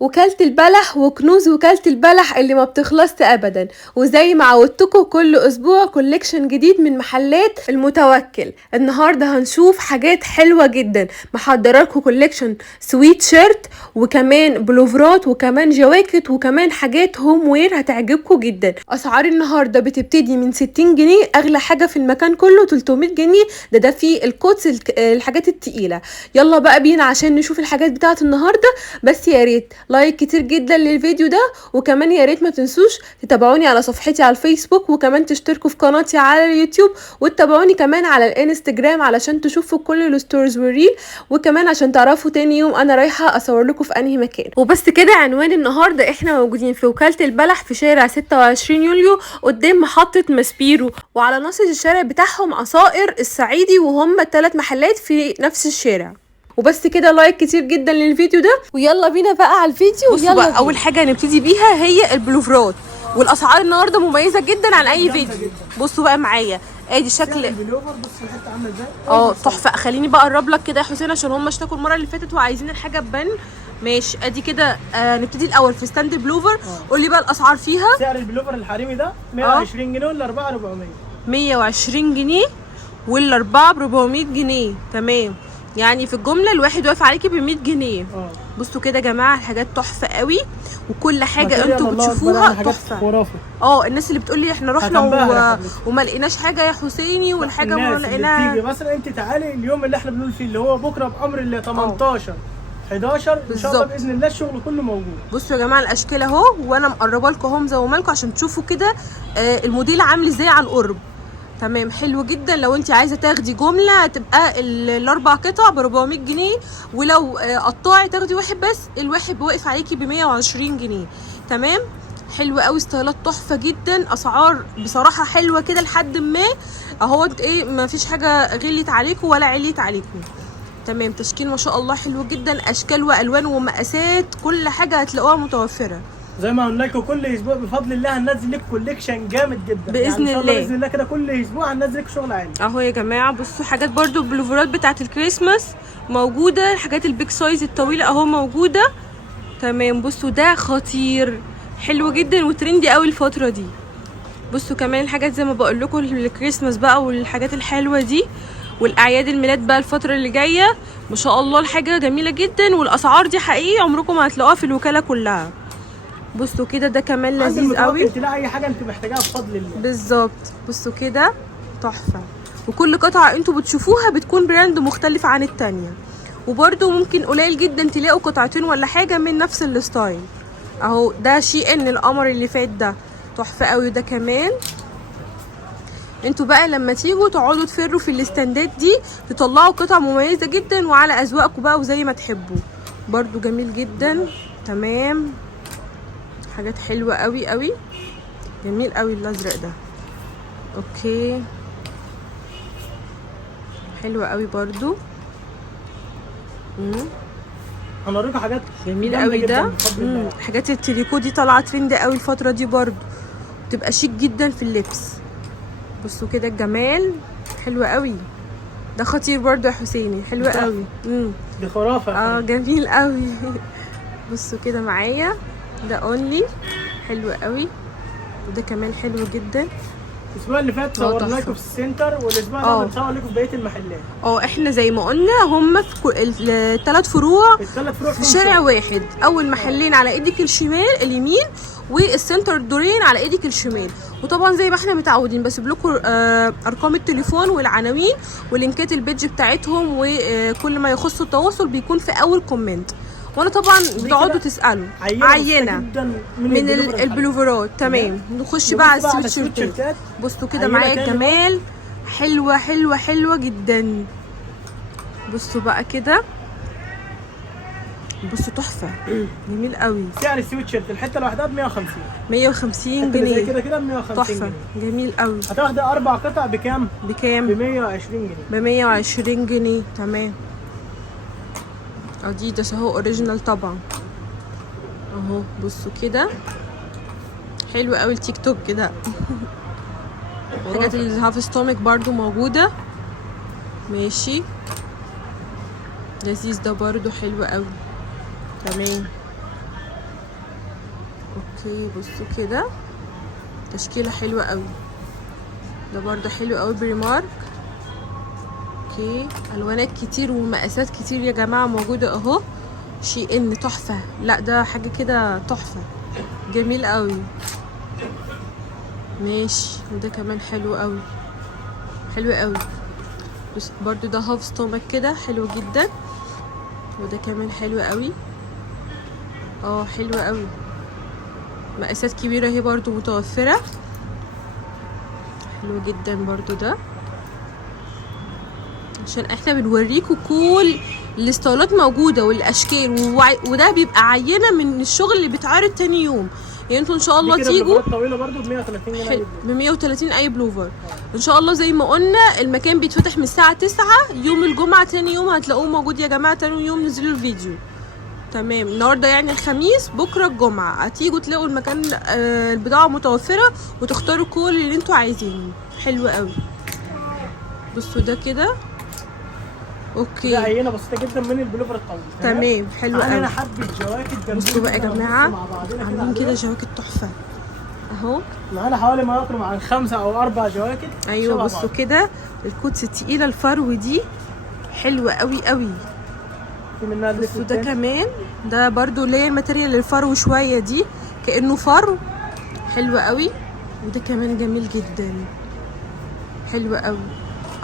وكالة البلح وكنوز وكالة البلح اللي ما بتخلصش ابدا. وزي ما عودتكم كل اسبوع كوليكشن جديد من محلات المتوكل. النهارده هنشوف حاجات حلوه جدا، محضره لكم كوليكشن سويت شيرت وكمان بلوفرات وكمان جواكت وكمان حاجات هوم وير هتعجبكم جدا. اسعار النهارده بتبتدي من 60 جنيه، اغلى حاجه في المكان كله 300 جنيه. ده فيه الكوتس الحاجات التقيله. يلا بقى بينا عشان نشوف الحاجات بتاعه النهارده. بس يا ريت لايك كتير جدا للفيديو ده، وكمان يا ريت ما تنسوش تتابعوني على صفحتي على الفيسبوك، وكمان تشتركوا في قناتي على اليوتيوب، وتتابعوني كمان على الانستجرام علشان تشوفوا كل الستوريز والريل، وكمان عشان تعرفوا تاني يوم انا رايحه اصور لكم في انهي مكان. وبس كده عنوان النهارده، احنا موجودين في وكاله البلح في شارع 26 يوليو قدام محطه ماسبيرو، وعلى ناصية الشارع بتاعهم عصائر الصعيدي، وهم 3 محلات في نفس الشارع. وبس كده لايك كتير جدا للفيديو ده، ويلا بينا بقى على الفيديو. بصوا بقى، اول حاجه هنبتدي بيها هي البلوفرات، والاسعار النهارده مميزه جدا عن اي فيديو. بصوا بقى معايا، ادي شكل البلوفر. بص الحته عامله ازاي. تحفه. خليني بقى اقرب لك كده يا حسين عشان هم اشتكوا المره اللي فاتت وعايزين الحاجه تبان. ماشي، ادي كده. نبتدي الاول في ستاند بلوفر. قول لي بقى الاسعار فيها. سعر البلوفر الحريمي ده 120 جنيه ولا 4 400. 120 جنيه والاربعه ب 400 جنيه. تمام، يعني في الجمله الواحد واقف عليكي ب 100 جنيه. بصوا كده يا جماعه، الحاجات تحفه قوي، وكل حاجه انتوا بتشوفوها تحفه. الناس اللي بتقول لي احنا رحنا وما لقيناش حاجه يا حسيني، والحاجه ما لقيناها. تيجي مثلا انت تعالي اليوم اللي احنا بنقول فيه اللي هو بكره بامر الله 18 11 ان شاء الله باذن الله الشغل كله موجود. بصوا يا جماعه الاشكال اهو، وانا مقربه لكم اهو مزومه لكم عشان تشوفوا كده الموديل عامل ازاي عن قرب. تمام، حلو جدا. لو انت عايزه تاخدي جمله تبقى الاربع قطع ب 400 جنيه، ولو قطاعي تاخدي واحد بس، الواحد واقف عليكي ب 120 جنيه. تمام، حلو قوي، ستايلات تحفه جدا، اسعار بصراحه حلوه كده لحد ما اهو. ايه، ما فيش حاجه غليت عليكم ولا عليت عليكم. تمام، تشكيل ما شاء الله حلو جدا، اشكال والوان ومقاسات، كل حاجه هتلاقوها متوفره. زي ما قلنا لكم كل اسبوع بفضل الله هننزل لكم كوليكشن جامد جدا باذن يعني الله. باذن الله كده كل اسبوع هننزل لكم شغل عالي اهو يا جماعه. بصوا حاجات برده البلوفرات بتاعه الكريسماس موجوده، الحاجات البيج سايز الطويله اهو موجوده. تمام، بصوا ده خطير، حلو جدا وترندي قوي الفتره دي. بصوا كمان الحاجات زي ما بقول لكم الكريسماس بقى والحاجات الحلوه دي، والاعياد الميلاد بقى الفتره اللي جايه. ما شاء الله الحاجه جميله جدا، والاسعار دي حقيقي عمركم ما هتلاقوها في الوكاله كلها. بصوا كده ده كمان لذيذ قوي. تلاقي اي حاجه انت محتاجاها بفضل الله. بالظبط، بصوا كده تحفه، وكل قطعه انتوا بتشوفوها بتكون براند مختلف عن التانية. وبرده ممكن قليل جدا تلاقوا قطعتين ولا حاجه من نفس الستايل. اهو ده شيء ان القمر اللي فات ده تحفه قوي. ده كمان انتوا بقى لما تيجوا تقعدوا تفروا في الاستندات دي تطلعوا قطع مميزه جدا وعلى اذواقكم بقى وزي ما تحبوا. برده جميل جدا. تمام، حاجات حلوه قوي قوي، جميل قوي الازرق ده. اوكي، حلوه قوي برضو. هنوريكم حاجات جميل قوي ده. حاجات التريكو دي طالعه ترند قوي الفتره دي برضو، بتبقى شيك جدا في اللبس. بصوا كده الجمال، حلوه قوي. ده خطير برضو يا حسيني، حلوه قوي. دي خرافه. جميل قوي. بصوا كده معايا، ده اونلي حلو قوي، وده كمان حلو جدا. الاسبوع اللي فات صورنا لكم في السنتر، والاسبوع ده بنصور لكم في بقيه المحلات. احنا زي ما قلنا هم في الثلاث فروع في شارع واحد. اول محلين على ايدك الشمال اليمين، والسنتر الدورين على ايدك الشمال. وطبعا زي ما احنا متعودين بسيب لكم ارقام التليفون والعناوين ولينكات البيج بتاعتهم، وكل ما يخص التواصل بيكون في اول كومنت. وانا طبعا بتقعدوا تسالوا عينه من البلوفرات. تمام، نخش بقى على السويتشيرتات. بصوا كده معايا الجمال، حلوه حلوه حلوه جدا. بصوا بقى كده، بصوا تحفه، جميل قوي. سعر السويتشيرت الحته لوحدها ب 150 جنيه. كده ب 150 تحفه، جميل قوي. هتاخدي 4 قطع بكام؟ ب 120 جنيه. ب 120 جنيه. تمام، اديداس اهو اوريجينال طبعا اهو. بصوا كده حلو قوي التيك توك كده. حاجات الهاف ستومك برضو موجوده. ماشي، لذيذ ده برضو حلو قوي. تمام، اوكي بصوا كده تشكيله حلوه قوي. ده برضه حلو قوي بريمارك. اوكي الوانات كتير ومقاسات كتير يا جماعه موجوده اهو. شي ان تحفه، لا ده حاجه كده تحفه، جميل قوي. ماشي وده كمان حلو قوي، حلو قوي. بس برضو ده هاف ستومك كده حلو جدا، وده كمان حلو قوي. حلو قوي، مقاسات كبيره اهي برضو متوفره، حلو جدا برضو ده، عشان احنا بنوريكم كل الستايلات موجوده والاشكال، وده بيبقى عينه من الشغل اللي بيتعرض تاني يوم. يعني انتوا ان شاء الله تيجوا طويله برضو ب 130 جنيه، ب 130 اي بلوفر ان شاء الله. زي ما قلنا المكان بيتفتح من الساعه 9 يوم الجمعه، تاني يوم هتلاقوه موجود يا جماعه. تاني يوم نزلوا الفيديو تمام. النهارده يعني الخميس، بكره الجمعه هتيجوا تلاقوا المكان البضاعه متوفره وتختاروا كل اللي انتوا عايزينه. حلو قوي. بصوا ده كده اوكي، ده عينه بسيطه جدا من البلوفر الطويل. تمام حلو قوي. انا حبه جواكت. بصوا بقى يا جماعه عاملين كده جواكت تحفه اهو. معانا حوالي ما يقرب عن 5 أو 4 جواكت. ايوه بصوا كده الكوتس التقيله الفرو دي حلوه قوي قوي. بصوا ده كمان، ده برضو اللي هي الماتيريال الفرو شويه دي كانه فرو، حلو قوي. وده كمان جميل جدا، حلو قوي.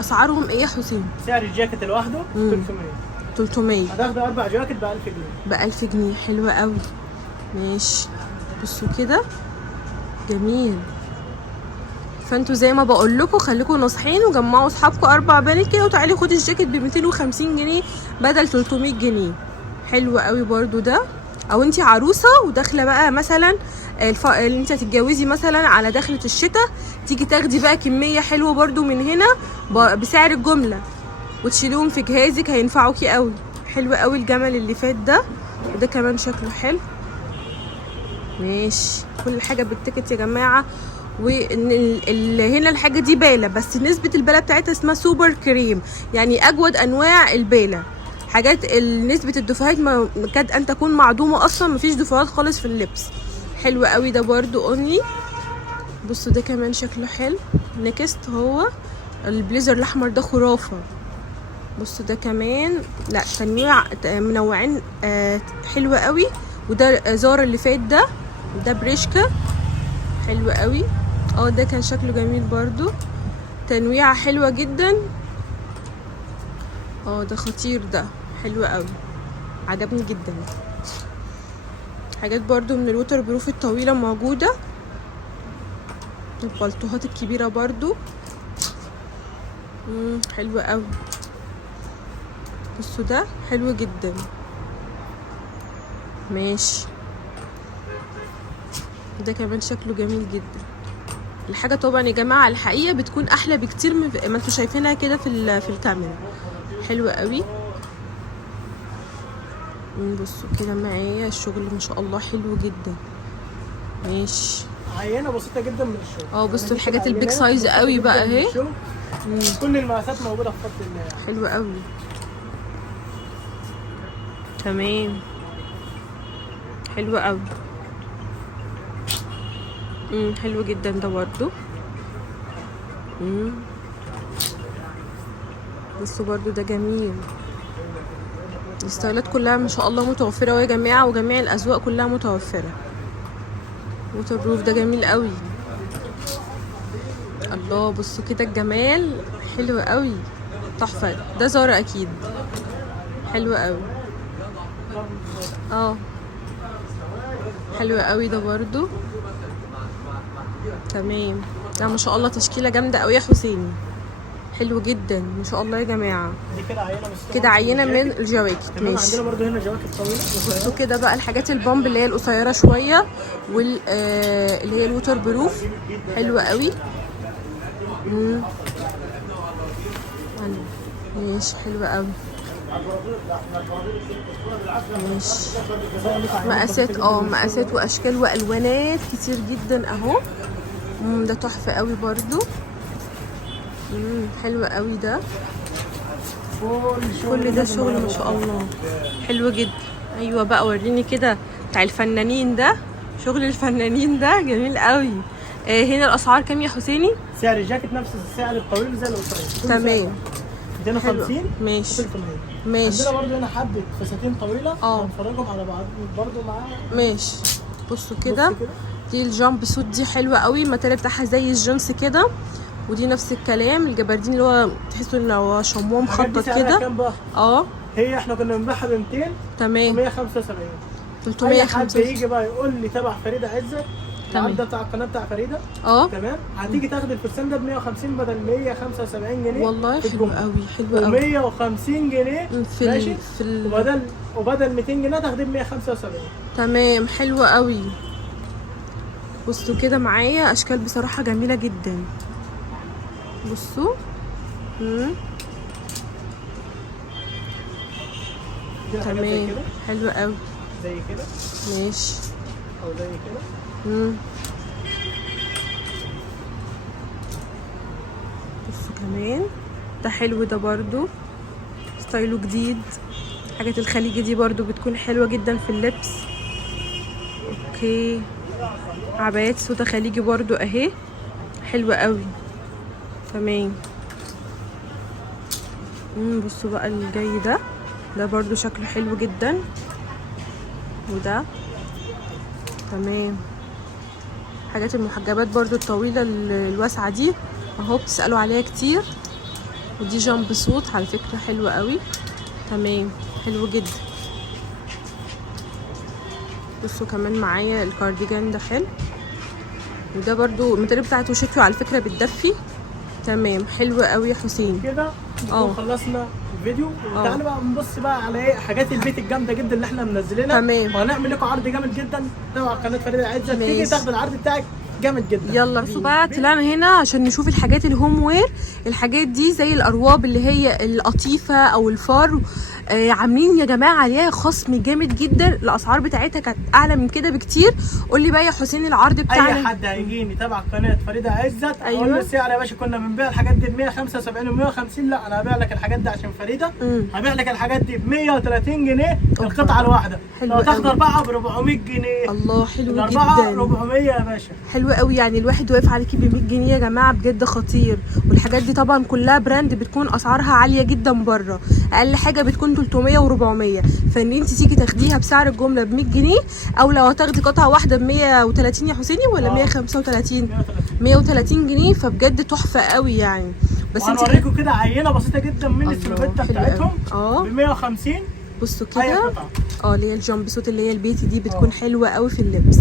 اسعارهم ايه يا حسين؟ سعر الجاكيت لوحده 300. هتاخد 4 جواكت ب 1000 جنيه. ب 1000 جنيه، حلوه قوي. ماشي بصوا كده جميل. فانتوا زي ما بقول لكم خليكم ناصحين وجمعوا اصحابكم 4 بنات كده وتعالي خدي الجاكيت ب 250 جنيه بدل 300 جنيه. حلو قوي برضو ده. او انتي عروسه وداخله بقى مثلا اللي انت هتتجوزي مثلا على دخله الشتاء، تيجي تاخدي بقى كميه حلوه برضو من هنا بسعر الجمله وتشيلوهم في جهازك، هينفعوكي قوي. حلو قوي الجمل اللي فات ده، وده كمان شكله حلو. ماشي كل حاجه بالتيكت يا جماعه. هنا الحاجه دي باله، بس نسبه الباله بتاعتها اسمها سوبر كريم، يعني اجود انواع الباله. حاجات نسبه الدفوهات كاد ان تكون معدومه اصلا، مفيش دفوهات خالص في اللبس. حلو قوي ده برضو اونلي. بصوا ده كمان شكله حلو. نيكست هو البليزر الاحمر ده خرافه. بصوا ده كمان، لا تنويع منوعين حلوه قوي. وده زارا اللي فات ده بريشكا، حلو قوي. ده كان شكله جميل برضو، تنويعه حلوه جدا. ده خطير، ده حلو قوي، عجبني جدا. حاجات برضو من الوتر بروف الطويله موجوده، البلطوهات الكبيره برضو حلوه قوي. بصوا ده حلو جدا. ماشي ده كمان شكله جميل جدا. الحاجه طبعا يا جماعه الحقيقه بتكون احلى بكتير من ما انتوا شايفينها كده في الكاميرا. حلوه قوي. بصوا كده معايا الشغل ما شاء الله حلو جدا. ماشي عينه بسيطه جدا من الشغل. بصوا الحاجات البيج سايز قوي بقى اهي. كل المقاسات موجوده في خط الله. حلو قوي تمام، حلو قوي. حلو جدا ده برضو. بصوا برضو ده جميل. الستايلات كلها ما شاء الله متوفره يا جماعه، وجميع الاذواق كلها متوفره. ووتر بروف ده جميل قوي. الله بصوا كده الجمال، حلو قوي تحفه. ده زارا اكيد، حلو قوي. حلو قوي ده برضو تمام. ده ما شاء الله تشكيله جامده قوي يا حسيني، حلو جدا ما شاء الله يا جماعه. دي كده عينه من الجواكت. ماشي عندنا برضو هنا جواكت طويله. بصوا كده بقى الحاجات البامب اللي هي القصيره شويه، اللي هي الوتر بروف، حلوه قوي. ماشي حلوه قوي. ماشي مقاسات مقاسات واشكال والوانات كتير جدا اهو. ده تحفه قوي برضو. حلو قوي ده. كل ده شغل ما شاء الله، حلو جدا. ايوه بقى وريني كده بتاع الفنانين ده، شغل الفنانين ده جميل قوي. هنا الاسعار كام يا حسيني؟ سعر الجاكيت نفس السعر الطويل زي القصير. تمام. 250 ماشي 300. ماشي. عندنا برضه هنا حبه فساتين طويله هنفرجهم على بعض برضه معاها. ماشي. بصوا كده دي الجامب سوت دي حلوه قوي، الماتيريال بتاعها زي الجينز كده، ودي نفس الكلام الجبردين اللي هو تحسوا ان هو شموع مخطط كده. هي احنا كنا بنبيعها ب 200. تمام. 175. 305. حد يجي بقى يقول لي تبع فريده عزت العرض ده بتاع القناه بتاع فريده. تمام. هتيجي تاخد الفرسان ده ب 150 بدل 175 جنيه. والله حلو قوي حلو قوي. 150 جنيه ماشي. وبدل 200 جنيه تاخديه ب 175. تمام حلو قوي. بصوا كده معايا اشكال بصراحه جميله جدا. بصوا تمام حلو قوي. زي كده ماشي. او زي كده. بصوا كمان ده حلو، ده برضو ستايله جديد. حاجات الخليجي دي برضو بتكون حلوه جدا في اللبس. اوكي عبايات سودا خليجي برضو اهي حلوه قوي. تمام. بصوا بقى الجاي ده برضو شكله حلو جدا. وده تمام. حاجات المحجبات برضو الطويله الواسعه دي اهو بتسالوا عليها كتير. ودي جامب سوت على فكره حلوه قوي. تمام حلو جدا. بصوا كمان معايا الكارديجان ده حلو، وده برضو الماتيريال بتاعته شتوي على فكره بتدفي. تمام حلو قوي يا حسين. كده خلصنا الفيديو. تعالوا بقى نبص بقى على ايه حاجات البيت الجامده جدا اللي احنا منزلينها. تمام. وهنعمل لكم عرض جامد جدا تبع قناه فريده عزت. تيجي تاخد العرض بتاعك جامد جدا. يلا بينا بقى. طلعنا هنا عشان نشوف الحاجات الهوم وير. الحاجات دي زي الارواب اللي هي القطيفه او الفار. عاملين يا جماعه عليها خصم جامد جدا. الاسعار بتاعتها كانت اعلى من كده بكتير. قول لي بقى يا حسين العرض بتاعنا. اي حد هيجيني تبع قناه فريده عزت اقول له السعر يا باشا كنا بنبيع الحاجات دي ب 175 و150. لا انا هبيع لك الحاجات دي عشان فريده. هبيع لك الحاجات دي ب 130 جنيه القطعه الواحده. لو تاخد 4 ب 400 جنيه. الله حلو جدا. 4 400 يا باشا. حلو قوي. يعني الواحد واقف عليكي ب 100 جنيه يا جماعه بجد خطير. والحاجات دي طبعا كلها براند بتكون اسعارها عاليه جدا بره. اقل حاجه بتكون 300 و400. فان انت تيجي تاخديها بسعر الجمله ب 100 جنيه او لو هتاخدي قطعه واحده ب 130 يا حسيني ولا 135 130 جنيه فبجد تحفه قوي يعني. بس انت هوريكم كده عينه بسيطه جدا من السلوبيتا بتاعتهم ب 150. بصوا كده اللي هي الجامب سوت اللي هي البيتي دي بتكون حلوه قوي في اللبس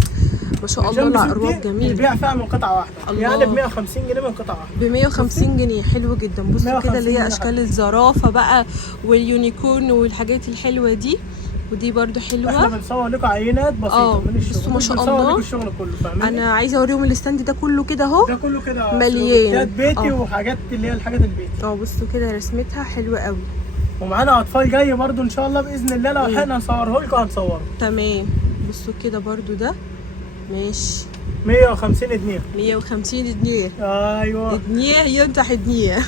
ما شاء الله. الأرواب جميل. البيع فيها من قطعه واحده يعني ب 150 جنيه من قطعه واحده. ب 150 جنيه حلو جدا. بصوا كده اللي هي اشكال الزرافه بقى واليونيكورن والحاجات الحلوه دي. ودي برده حلوه. احنا بنصور لكم عينات بسيطه من الشغل. بصوا ما شاء الله الشغل كله فاهمين. انا عايزه اوريهم الستاند ده كله كده اهو. ده كله كده مليان بيتي وحاجات اللي هي الحاجات البيت. بصوا كده رسمتها حلوه قوي. ومعانا اطفال جاي برده ان شاء الله باذن الله لو احنا نصوره لكم هنصوره. تمام. بصوا كده برده ده ماشي 150 جنيه. 150 جنيه. ايوه جنيه ينتح جنيه.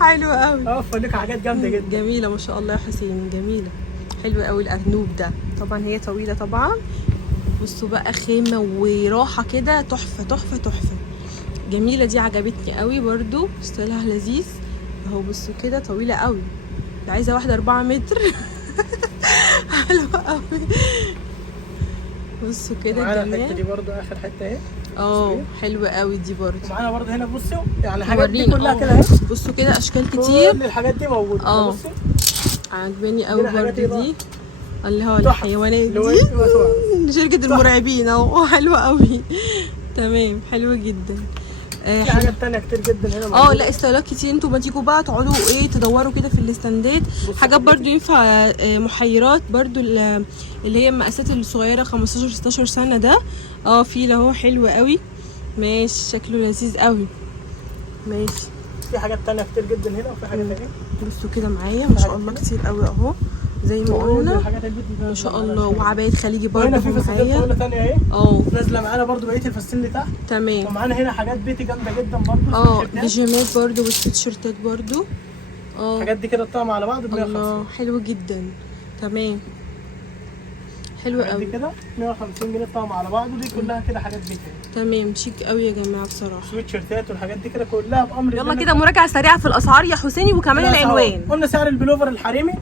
حلو قوي. لك حاجات جامده جدا. جميله ما شاء الله يا حسين جميله. حلو قوي الارنوب ده. طبعا هي طويله طبعا. بصوا بقى خيمه وراحه كده تحفه تحفه تحفه. جميله دي عجبتني قوي برده ستايلها لذيذ اهو. بصوا كده طويله قوي. عايزه واحده 4 متر. حلوه قوي. بصوا كده كمان الحته دي برضو اخر حته اهي. حلوه قوي دي برضو. ومعانا برضو هنا بصوا يعني الحاجات دي كلها كده اهي. بصوا كده اشكال كتير. كل الحاجات دي موجوده. بصوا عجباني قوي برضو دي اللي هو الحيوانات دي. شركه المرعبين اهو. حلوه قوي. تمام حلوه جدا. في حاجات تانية كتير جدا هنا. لا استايلات كتير. انتوا ما تيجوا بقى تقعدوا تدوروا كده في الاستندات. حاجات برضو ينفع محيرات برضو اللي هي المقاسات الصغيره 15 16 سنه ده. في اللي هو حلو قوي. ماشي شكله لذيذ قوي. ماشي. في حاجات تانية كتير جدا هنا وفي حاجات تانية. بصوا كده معايا ما شاء الله كتير قوي اهو زي ما قلنا ما شاء الله. وعبايات خليجي برضه هنا في فساتين طويله ثانيه اهي نازله معانا برضه بقيه الفساتين اللي تحت. تمام. ومعانا هنا حاجات بيتي جامده جدا برضه. بيجامات برضه والتيشيرتات برضه. الحاجات دي كده الطقم على بعض ب 150. الله حلو جدا. تمام. حلو دي قوي. كده 150 جنيه طقم على بعض، ودي كلها كده حاجات بيت. تمام شيك قوي يا جماعه بصراحه. سويت شيرتات والحاجات دي كده كلها بامر يلا كده مراجعه سريعه في الاسعار يا حسيني وكمان العنوان. قلنا سعر البلوفر الحريمي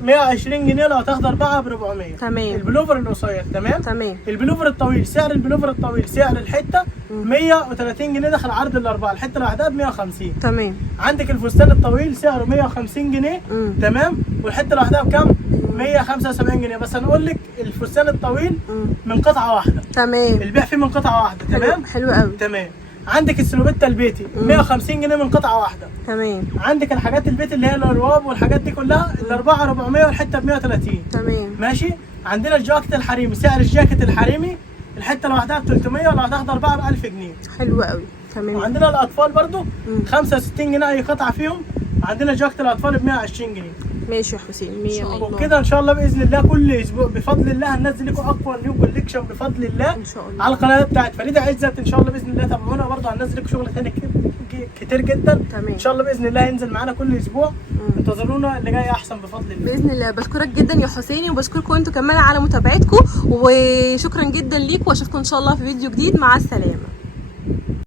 120 جنيه لو هتاخد 4 ب 400. تمام. البلوفر القصير تمام. البلوفر الطويل سعر البلوفر الطويل سعر الحته 130 جنيه داخل عرض الاربعه، الحته لوحدها ب 150. تمام. عندك الفستان الطويل سعره 150 جنيه تمام، والحته لوحدها بكام؟ 175 جنيه. بس هنقول لك الفستان الطويل من قطعه واحده. تمام. البيع فيه من قطعه واحده. تمام. حلو قوي. تمام. عندك السلوبيتا البيتي 150 جنيه من قطعه واحده. تمام. عندك الحاجات البيت اللي هي الرواب والحاجات دي كلها الاربعه 400 والحته ب 130. تمام. ماشي. عندنا الجاكيت الحريمي سعر الجاكيت الحريمي الحته لوحدها ب 300 ولا هتاخد 4 ب 1000 جنيه. حلو قوي. تمام. وعندنا الاطفال برضو 65 جنيه اي قطعه فيهم. عندنا جاكيت الاطفال ب 120 جنيه. ماشي يا حسين 100 وكده ان شاء الله باذن الله كل اسبوع بفضل الله هننزل لكم اقوى نيو كوليكشن بفضل الله ان شاء الله على القناه بتاعت فريده عزت. ان شاء الله باذن الله تابعونا، برضه هننزل لكم شغل ثاني كتير جدا. تمام. ان شاء الله باذن الله هينزل معانا كل اسبوع. انتظرونا اللي جاي احسن بفضل الله باذن الله. بشكرك جدا يا حسيني وبشكركم انتوا كمان على متابعتكم، وشكرا جدا ليكم، واشوفكم ان شاء الله في فيديو جديد. مع السلامه.